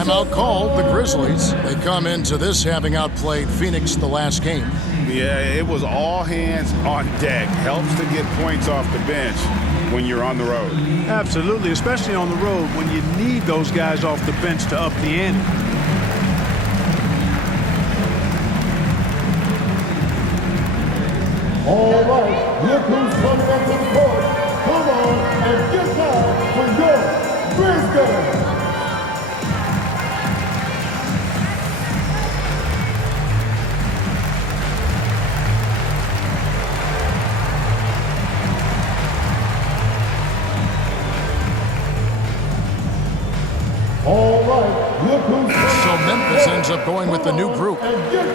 Timeout called. The Grizzlies. They come into this having outplayed Phoenix the last game. Yeah, it was all hands on deck. Helps to get points off the bench when you're on the road. Absolutely, especially on the road when you need those guys off the bench to up the ante. All right, look who's coming up to the court. Come on and get down for your Grizzlies. All right, look who's So Memphis ends up going with the new group.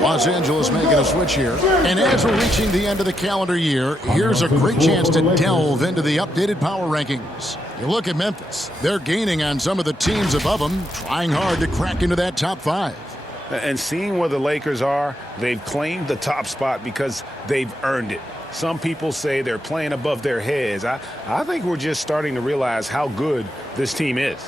Los Angeles making a switch here. And as we're reaching the end of the calendar year, here's a great chance to delve into the updated power rankings. You look at Memphis. They're gaining on some of the teams above them, trying hard to crack into that top 5. And seeing where the Lakers are, they've claimed the top spot because they've earned it. Some people say they're playing above their heads. I think we're just starting to realize how good this team is.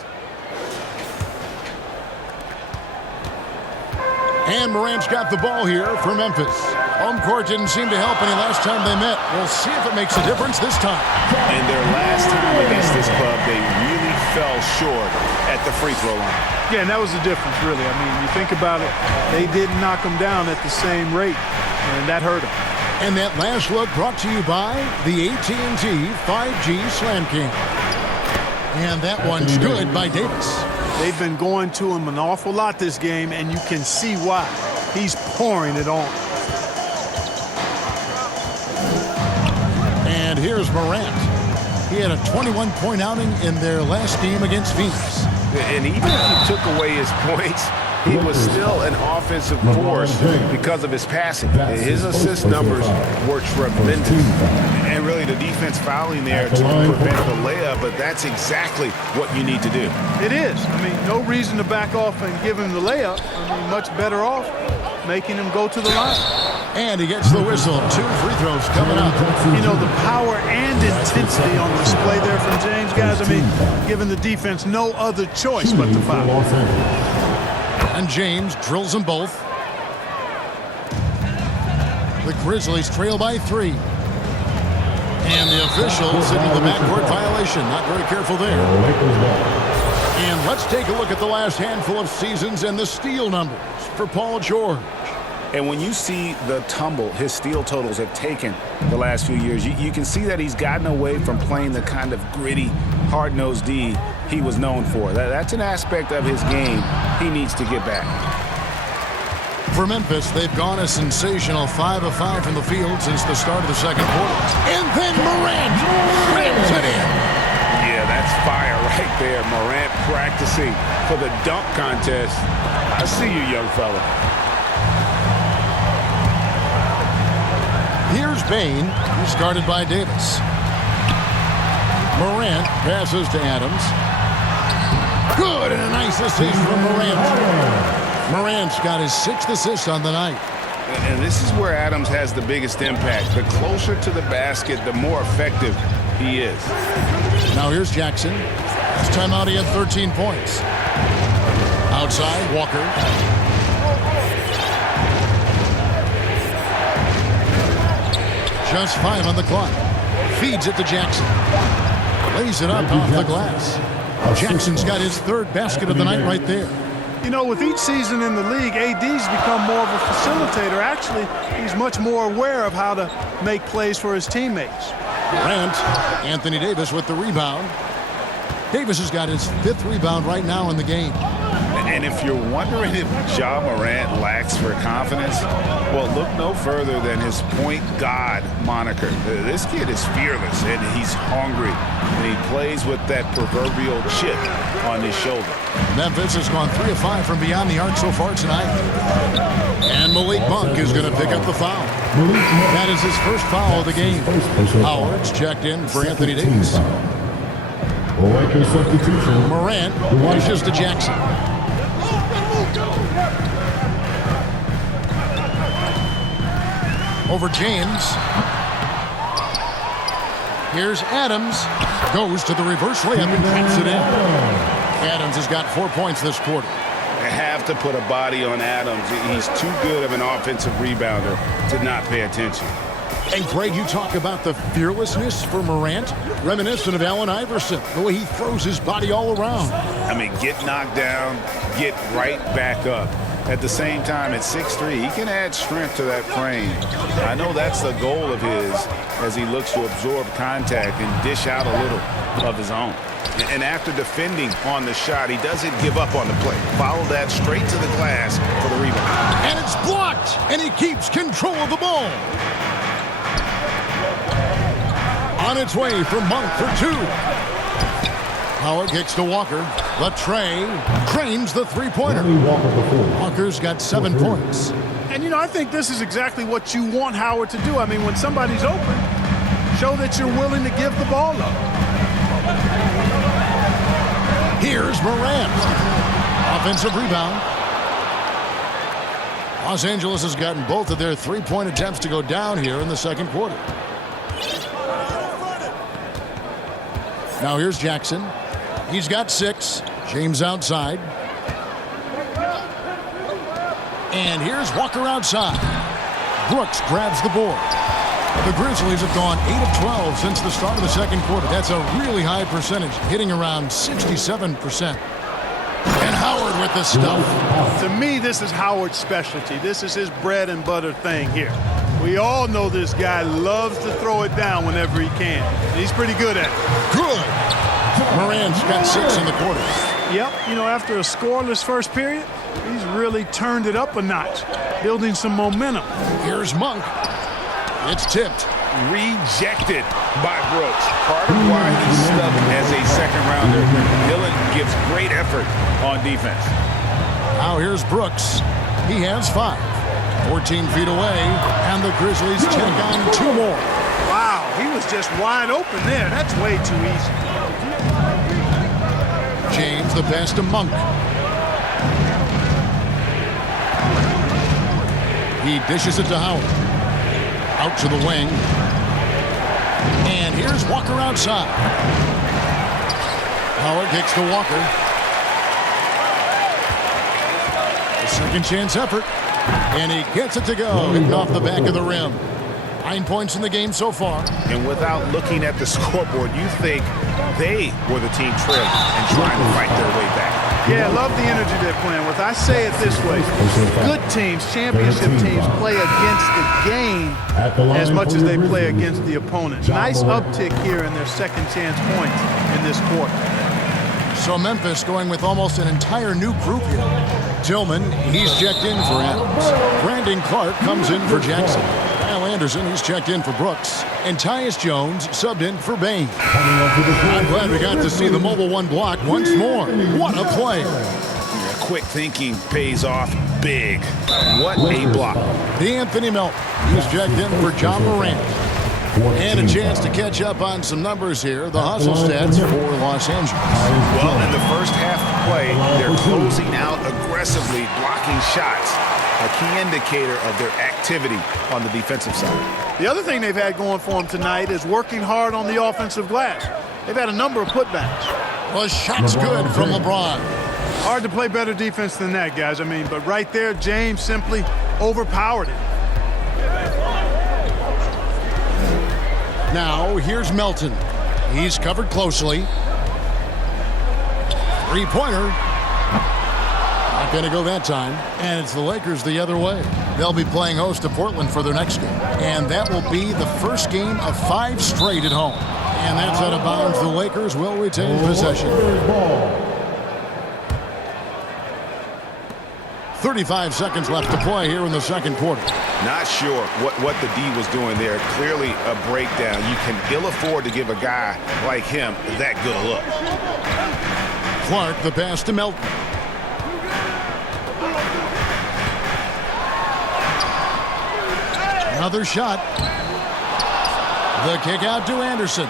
And Morant's got the ball here for Memphis. Home court didn't seem to help any last time they met. We'll see if it makes a difference this time. And their last time against this club, they really fell short at the free throw line. Yeah, and that was the difference, really. I mean, you think about it, they didn't knock them down at the same rate, and that hurt them. And that last look brought to you by the AT&T 5G Slam King. And that one's good by Davis. They've been going to him an awful lot this game, and you can see why. He's pouring it on. And here's Morant. He had a 21-point outing in their last game against Phoenix. And even if you took away his points, he was still an offensive force because of his passing. His assist numbers were tremendous. And really the defense fouling there to prevent the layup, but that's exactly what you need to do. It is. I mean, no reason to back off and give him the layup. I mean, much better off making him go to the line. And he gets the whistle. 2 free throws coming up. You know, the power and intensity on display there from James, guys. I mean, giving the defense no other choice but to foul. And James drills them both. The Grizzlies trail by 3. And the official signaled the backcourt violation. Not very careful there. And let's take a look at the last handful of seasons and the steal numbers for Paul George. And when you see the tumble his steal totals have taken the last few years, you can see that he's gotten away from playing the kind of gritty, hard-nosed D he was known for. That's an aspect of his game he needs to get back. For Memphis, they've gone a sensational 5 of 5 from the field since the start of the second quarter. And then Morant rams it in. Yeah, that's fire right there. Morant practicing for the dunk contest. I see you, young fella. Here's Bane, who's guarded by Davis. Morant passes to Adams. Good, and a nice assist from Morant. Morant's got his 6th assist on the night. And this is where Adams has the biggest impact. The closer to the basket, the more effective he is. Now here's Jackson. Last time out, he had 13 points. Outside, Walker. Just 5 on the clock. Feeds it to Jackson. Lays it up off the glass. Jackson's got his 3rd basket of the night right there. You know, with each season in the league, AD's become more of a facilitator. Actually, he's much more aware of how to make plays for his teammates. Grant, Anthony Davis with the rebound. Davis has got his 5th rebound right now in the game. And if you're wondering if Ja Morant lacks for confidence, well, look no further than his point god moniker. This kid is fearless, and he's hungry, and he plays with that proverbial chip on his shoulder. Memphis has gone 3 of 5 from beyond the arc so far tonight. And Malik Monk is going to pick up the foul. That is his first foul of the game. Howard's checked in for Anthony Davis. Morant pushes to Jackson. Over James. Here's Adams. Goes to the reverse layup and puts it in. Adams has got 4 points this quarter. They have to put a body on Adams. He's too good of an offensive rebounder to not pay attention. And Greg, you talk about the fearlessness for Morant, reminiscent of Allen Iverson, the way he throws his body all around. I mean, get knocked down, get right back up. At the same time, at 6'3", he can add strength to that frame. I know that's the goal of his as he looks to absorb contact and dish out a little of his own. And after defending on the shot, he doesn't give up on the play. Follow that straight to the glass for the rebound. And it's blocked, and he keeps control of the ball. On its way from Monk for two. Howard kicks to Walker. The tray drains the three-pointer. Walker's got 7 points. And, you know, I think this is exactly what you want Howard to do. I mean, when somebody's open, show that you're willing to give the ball up. Here's Morant. Offensive rebound. Los Angeles has gotten both of their three-point attempts to go down here in the second quarter. Now here's Jackson. He's got 6. James outside. And here's Walker outside. Brooks grabs the board. The Grizzlies have gone 8 of 12 since the start of the second quarter. That's a really high percentage, hitting around 67%. And Howard with the stuff. To me, this is Howard's specialty. This is his bread and butter thing here. We all know this guy loves to throw it down whenever he can. He's pretty good at it. Good. Morant's got 6 in the quarter. Yep, you know, after a scoreless first period, he's really turned it up a notch, building some momentum. Here's Monk. It's tipped. Rejected by Brooks. Part of why he's stuck as a second-rounder. Dillon gives great effort on defense. Now here's Brooks. He has 5. 14 feet away, and the Grizzlies check on 2 more. Wow, he was just wide open there. That's way too easy. James, the pass to Monk. He dishes it to Howard. Out to the wing. And here's Walker outside. Howard kicks to Walker. A second chance effort. And he gets it to go, hitting off the back of the rim. 9 points in the game so far. And without looking at the scoreboard, you think they were the team trailing and trying to fight their way back. Yeah, I love the energy they're playing with. I say it this way. Good teams, championship teams, play against the game as much as they play against the opponent. Nice uptick here in their second chance points in this quarter. So Memphis going with almost an entire new group here. Tillman, he's checked in for Adams. Brandon Clark comes in for Jackson. Kyle Anderson, he's checked in for Brooks. And Tyus Jones subbed in for Bain. I'm glad we got to see the Mobile One block once more. What a play. Yeah, quick thinking pays off big. What a block. D'Anthony Melton, he's checked in for John Morant. And a chance to catch up on some numbers here. The hustle stats for Los Angeles. Well, in the first half of play, they're closing out aggressively, blocking shots. A key indicator of their activity on the defensive side. The other thing they've had going for them tonight is working hard on the offensive glass. They've had a number of putbacks. The shot's good from LeBron. Hard to play better defense than that, guys. I mean, but right there, James simply overpowered it. Now, here's Melton. He's covered closely. Three-pointer. Not going to go that time. And it's the Lakers the other way. They'll be playing host to Portland for their next game. And that will be the first game of 5 straight at home. And that's out of bounds. The Lakers will retain possession. 35 seconds left to play here in the second quarter. Not sure what the D was doing there. Clearly a breakdown. You can ill afford to give a guy like him that good a look. Clark, the pass to Melton. Another shot. The kick out to Anderson.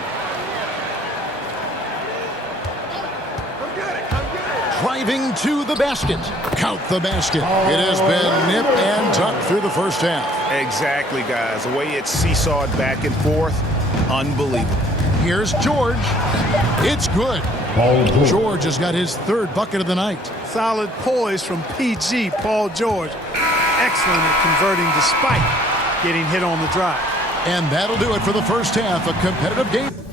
Driving to the basket. Count the basket. It has been nip and tuck through the first half. Exactly, guys. The way it's seesawed back and forth, unbelievable. here's George. It's good. Paul George. George has got his third bucket of the night. Solid poise from PG, Paul George. Excellent at converting despite getting hit on the drive. And that'll do it for the first half. A competitive game.